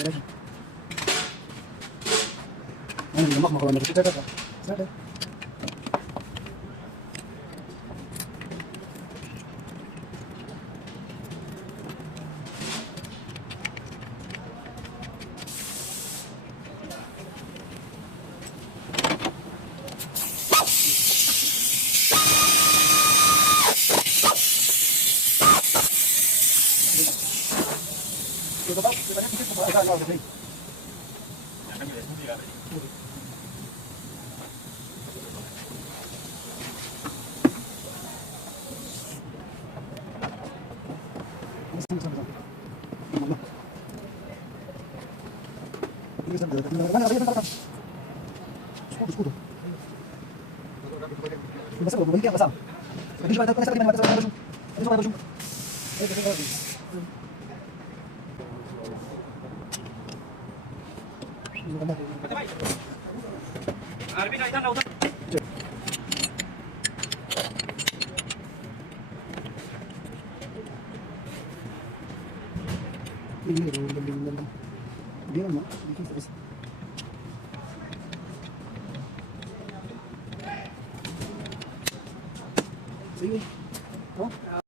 Ayun, lumak, makuha na. Start. Start. Ito ba? Ito ba? Ito ba? Ito ba? Scudo. Basta ko, hindi ka kasama. Hindi siya matatas na matatas na matatas. Hindi siya matatas. Arbi na itan na utan. Hindi naman. Sige. Oh.